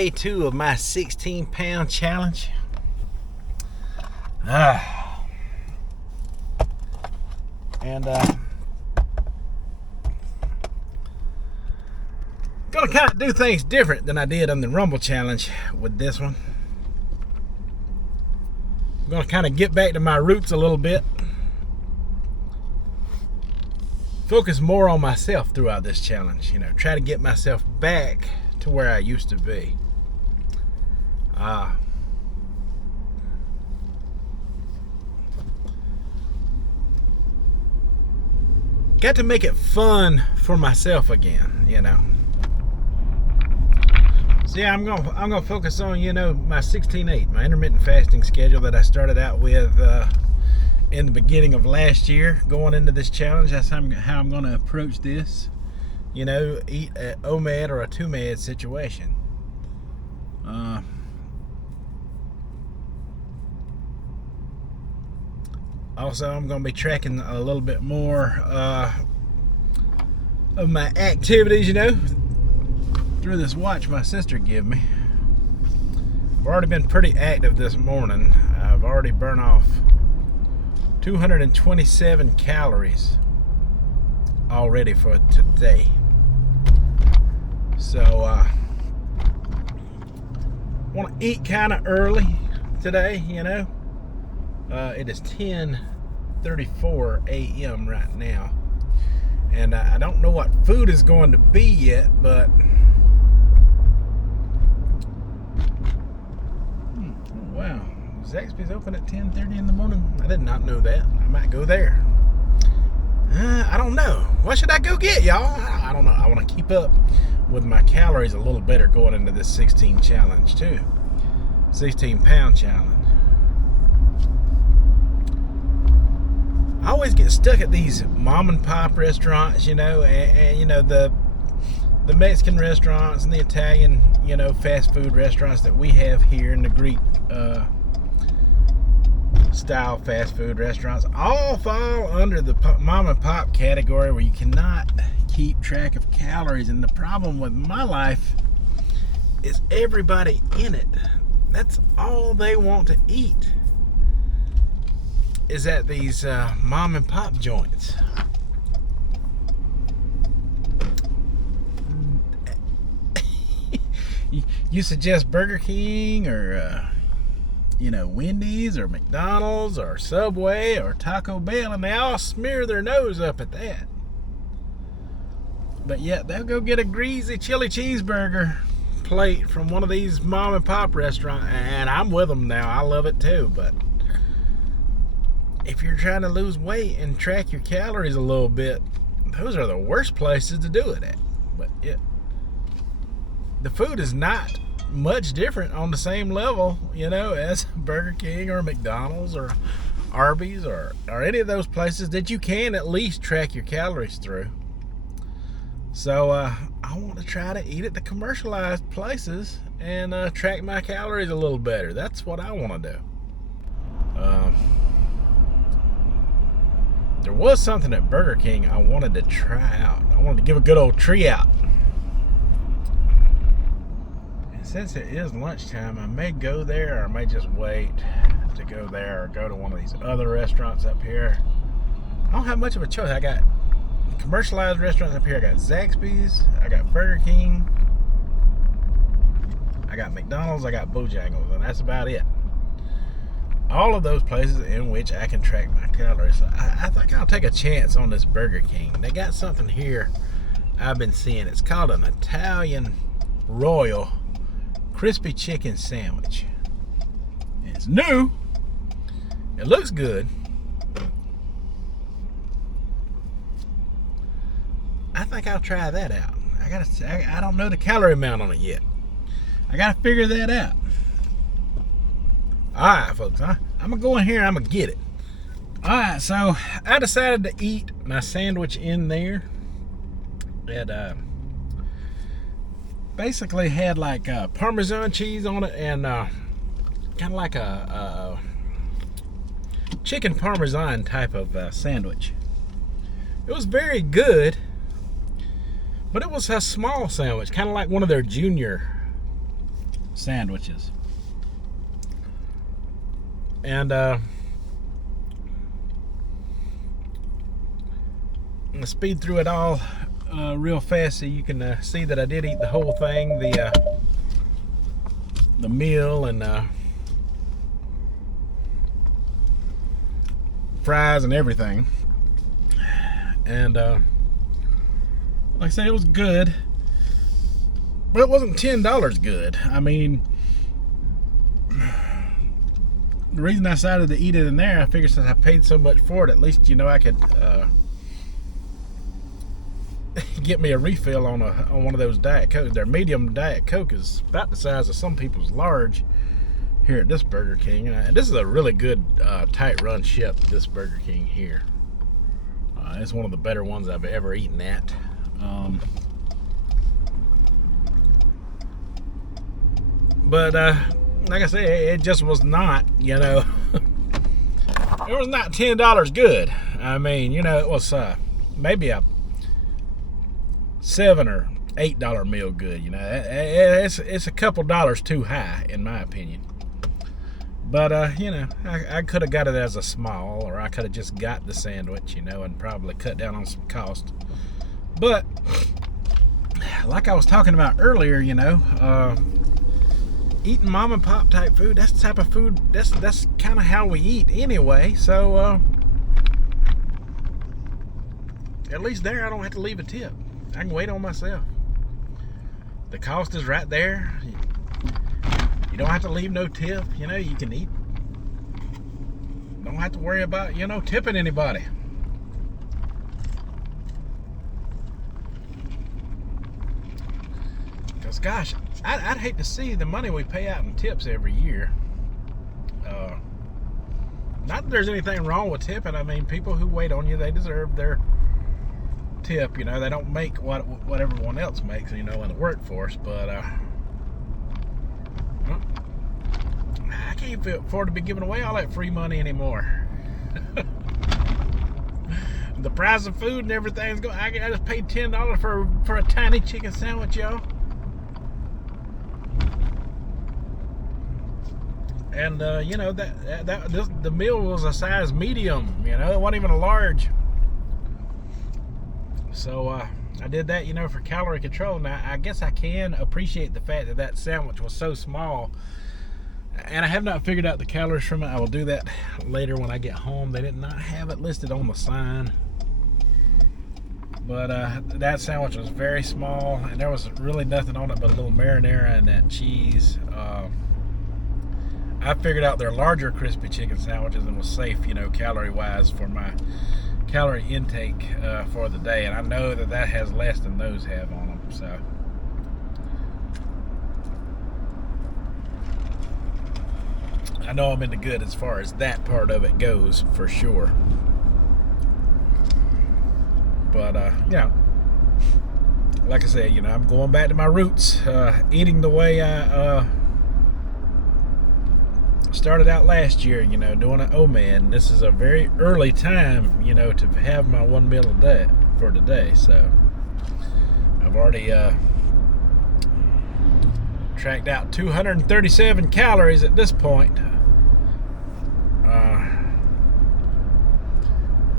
Day 2 of my 16-pound challenge. And gonna kind of do things different than I did on the Rumble challenge with this one. I'm gonna kind of get back to my roots a little bit. Focus more on myself throughout this challenge. Try to get myself back to where I used to be. Got to make it fun for myself again, So yeah, I'm gonna focus on my 16-8, my intermittent fasting schedule that I started out with in the beginning of last year. Going into this challenge, that's how I'm gonna approach this. Eat a OMAD or a 2-MAD situation. Also, I'm going to be tracking a little bit more of my activities, through this watch my sister gave me. I've already been pretty active this morning. I've already burned off 227 calories already for today. So, want to eat kind of early today, It is 10:34 a.m. right now. And I don't know what food is going to be yet, but oh, wow. Zaxby's open at 10:30 in the morning. I did not know that. I might go there. I don't know. What should I go get, y'all? I don't know. I want to keep up with my calories a little better going into this 16 challenge too. 16-pound challenge. I always get stuck at these mom and pop restaurants, and the Mexican restaurants and the Italian, fast food restaurants that we have here, and the Greek style fast food restaurants all fall under the mom and pop category where you cannot keep track of calories. And the problem with my life is everybody in it, that's all they want to eat, is at these mom and pop joints. You suggest Burger King or Wendy's or McDonald's or Subway or Taco Bell, and they all smear their nose up at that. But yet they'll go get a greasy chili cheeseburger plate from one of these mom and pop restaurants, and I'm with them now. I love it too. But if you're trying to lose weight and track your calories a little bit, those are the worst places to do it at. But yeah, the food is not much different on the same level, as Burger King or McDonald's or Arby's or any of those places that you can at least track your calories through. So I want to try to eat at the commercialized places and track my calories a little better. That's what I want to do. There was something at Burger King I wanted to try out. I wanted to give a good old tree out. And since it is lunchtime, I may go there, or I may just wait to go there, or go to one of these other restaurants up here. I don't have much of a choice. I got commercialized restaurants up here. I got Zaxby's, I got Burger King, I got McDonald's, I got Bojangles, and that's about it. All of those places in which I can track my calories. So I think I'll take a chance on this Burger King. They got something here I've been seeing. It's called an Italian Royal Crispy Chicken Sandwich. It's new. It looks good. I think I'll try that out. I don't know the calorie amount on it yet. I gotta figure that out. Alright, folks, I'm gonna go in here and I'm gonna get it. Alright, so I decided to eat my sandwich in there. It basically had like Parmesan cheese on it and kind of like a chicken Parmesan type of sandwich. It was very good, but it was a small sandwich, kind of like one of their junior sandwiches. And I'm gonna speed through it all real fast so you can see that I did eat the whole thing, the meal and fries and everything. And like I say, it was good, but it wasn't $10 good. I mean, the reason I decided to eat it in there, I figured since I paid so much for it, at least, you know, I could get me a refill on one of those Diet Coke. Their medium Diet Coke is about the size of some people's large here at this Burger King. And this is a really good tight run ship, this Burger King here. It's one of the better ones I've ever eaten at. But like I say, it just was not, you know, it was not $10 good. I mean, you know, it was maybe a $7 or $8 meal good. You know, it's a couple dollars too high in my opinion. But you know, I could have got it as a small, or I could have just got the sandwich, you know, and probably cut down on some cost. But like I was talking about earlier, you know, eating mom and pop type food, that's the type of food, that's kind of how we eat anyway. So at least there I don't have to leave a tip. I can wait on myself. The cost is right there. You don't have to leave no tip. You know, you can eat. Don't have to worry about, you know, tipping anybody. Because gosh, I'd hate to see the money we pay out in tips every year. Not that there's anything wrong with tipping. I mean, people who wait on you, they deserve their tip. You know, they don't make what everyone else makes, you know, in the workforce. But I can't afford to be giving away all that free money anymore. The price of food and everything's going. I just paid $10 for a tiny chicken sandwich, y'all. And you know, the meal was a size medium. You know, it wasn't even a large. So I did that, you know, for calorie control. Now I guess I can appreciate the fact that that sandwich was so small, and I have not figured out the calories from it. I will do that later when I get home. They did not have it listed on the sign, but that sandwich was very small, and there was really nothing on it but a little marinara and that cheese. I figured out their larger crispy chicken sandwiches and was safe, you know, calorie wise for my calorie intake for the day, and I know that has less than those have on them. So I know I'm in the good as far as that part of it goes, for sure. But yeah, like I said, you know, I'm going back to my roots, eating the way I started out last year, you know, doing an OMAD. This is a very early time, you know, to have my one meal a day for today. So I've already tracked out 237 calories at this point.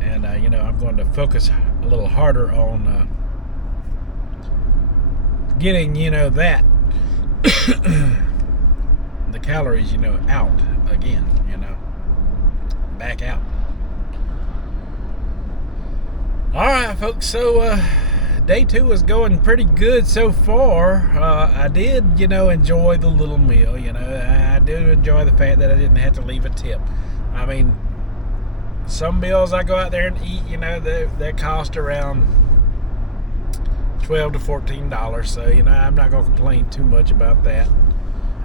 And you know, I'm going to focus a little harder on getting, you know, that the calories, you know, out again, you know, back out. All right, folks, so day 2 is going pretty good so far. I did, you know, enjoy the little meal. You know, I do enjoy the fact that I didn't have to leave a tip. I mean, some meals I go out there and eat, you know, they cost around $12 to $14. So, you know, I'm not going to complain too much about that.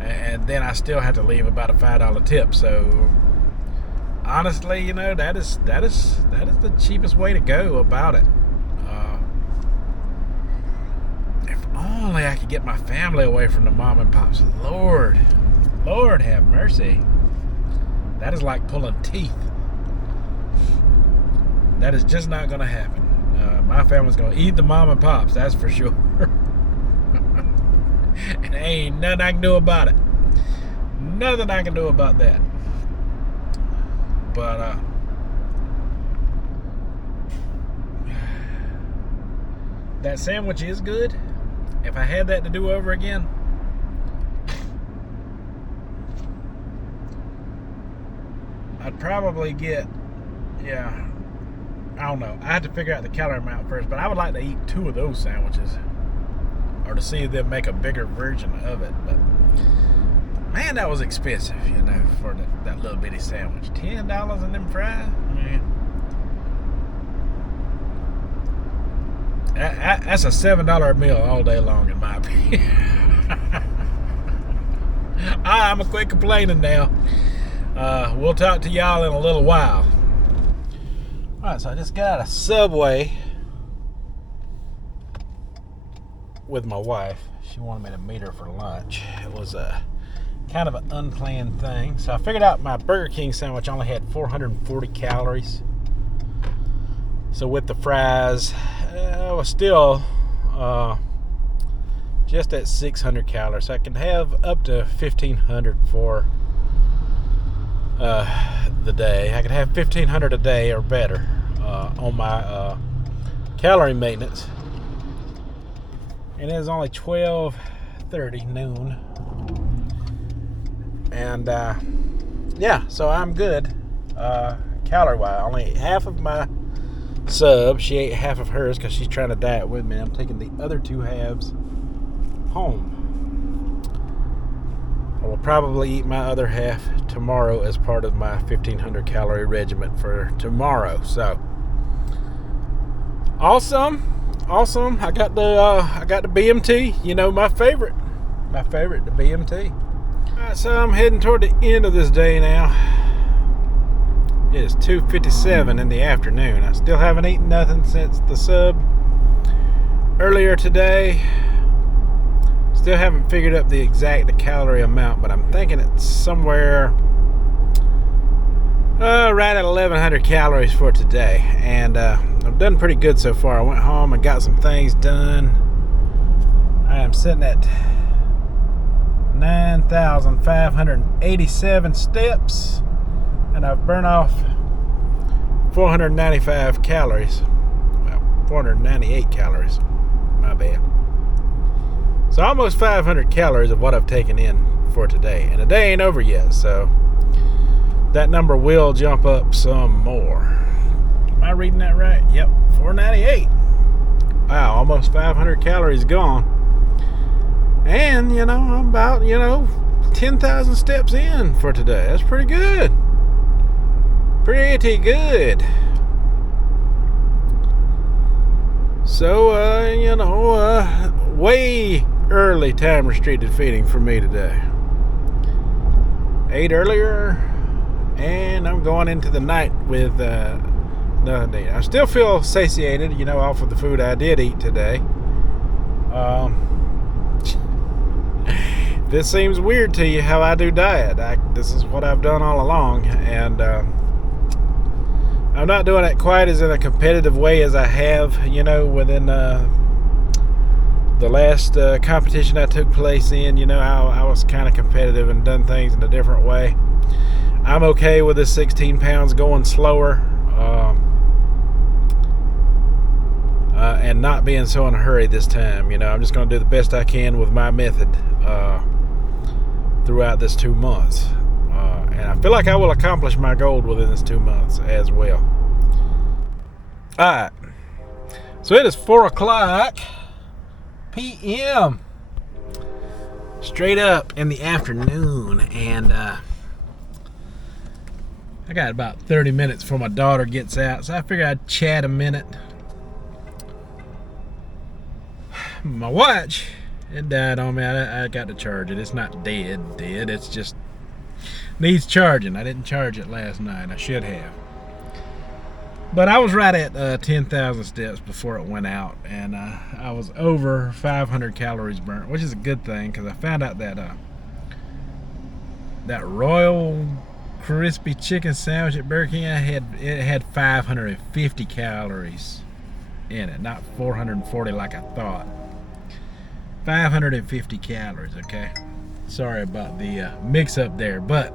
And then I still have to leave about a $5 tip. So honestly, you know, that is the cheapest way to go about it. If only I could get my family away from the mom and pops. Lord have mercy. That is like pulling teeth. That is just not going to happen. My family's going to eat the mom and pops, that's for sure. And there ain't nothing I can do about it. Nothing I can do about that. But that sandwich is good. If I had that to do over again, I'd probably get, yeah, I don't know. I had to figure out the calorie amount first, but I would like to eat 2 of those sandwiches, or to see them make a bigger version of it. But man, that was expensive, for that little bitty sandwich. $10 in them fries, man. That's a $7 meal all day long, in my opinion. I'm gonna quit complaining now. We'll talk to y'all in a little while. Alright, so I just got out of Subway with my wife. She wanted me to meet her for lunch. It was kind of an unplanned thing. So I figured out my Burger King sandwich only had 440 calories. So with the fries, I was still just at 600 calories. So I can have up to 1,500 for the day. I could have 1,500 a day or better on my calorie maintenance. And it is only 12:30 noon. And yeah, so I'm good calorie wise. Only ate half of my sub. She ate half of hers because she's trying to diet with me. I'm taking the other 2 halves home. I will probably eat my other half tomorrow as part of my 1,500 calorie regimen for tomorrow. So awesome. I got the BMT. My favorite, the BMT. All right, so I'm heading toward the end of this day now. It is 2:57 in the afternoon. I still haven't eaten nothing since the sub earlier today. Still haven't figured up the exact calorie amount, but I'm thinking it's somewhere right at 1,100 calories for today. And I've done pretty good so far. I went home and got some things done. I am sitting at 9,587 steps, and I've burned off 495 calories. Well, 498 calories. My bad. So almost 500 calories of what I've taken in for today. And the day ain't over yet, so that number will jump up some more. Am I reading that right? Yep, 498. Wow, almost 500 calories gone. And, I'm about, 10,000 steps in for today. That's pretty good. Pretty good. So, way early time restricted feeding for me today. Ate earlier, and I'm going into the night with nothing to eat. I still feel satiated, off of the food I did eat today. This seems weird to you how I do diet. This is what I've done all along, and I'm not doing it quite as in a competitive way as I have, within the last competition I took place in. I was kind of competitive and done things in a different way. I'm okay with the 16 pounds going slower and not being so in a hurry this time. I'm just going to do the best I can with my method throughout this 2 months. And I feel like I will accomplish my goal within this 2 months as well. Alright. So it is 4 o'clock p.m. straight up in the afternoon, and I got about 30 minutes before my daughter gets out, so I figured I'd chat a minute. My watch, it died on me. I got to charge it. It's not dead. It's just needs charging. I didn't charge it last night. I should have. But I was right at 10,000 steps before it went out, and I was over 500 calories burnt, which is a good thing because I found out that that Royal Crispy Chicken Sandwich at Burger King, it had 550 calories in it, not 440 like I thought. 550 calories, okay? Sorry about the mix up there, but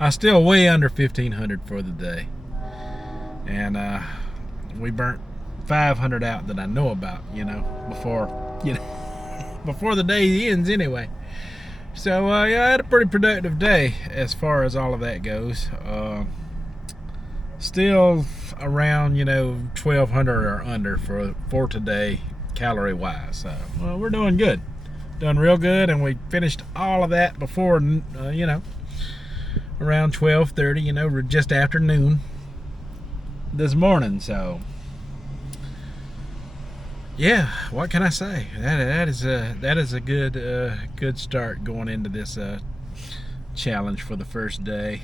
I still way under 1,500 for the day. And we burnt 500 out that I know about, before the day ends anyway. So yeah, I had a pretty productive day as far as all of that goes. Still around 1,200 or under for today, calorie wise. So well, we're doing good, doing real good, and we finished all of that before around 12:30, just after noon this morning. So yeah, what can I say? That is a good start going into this challenge for the first day.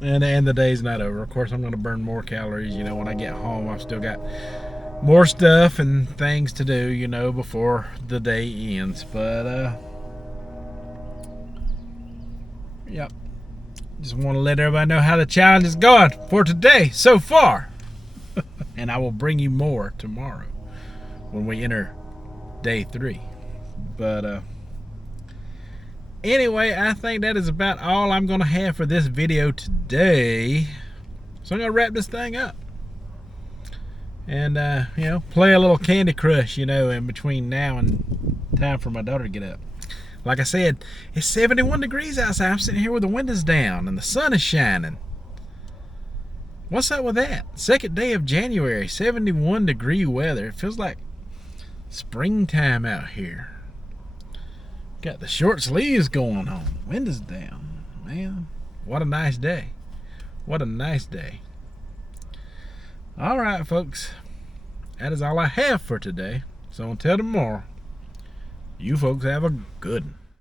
And the day's not over. Of course, I'm going to burn more calories. When I get home, I've still got more stuff and things to do, before the day ends. But yep, just want to let everybody know how the challenge is going for today so far. And I will bring you more tomorrow when we enter day 3. But anyway, I think that is about all I'm going to have for this video today. So I'm going to wrap this thing up. And, play a little Candy Crush, in between now and time for my daughter to get up. Like I said, it's 71 degrees outside. I'm sitting here with the windows down and the sun is shining. What's up with that? Second day of January, 71 degree weather. It feels like springtime out here. Got the short sleeves going on. Windows down. Man, what a nice day. What a nice day. All right, folks. That is all I have for today. So until tomorrow, you folks have a good one.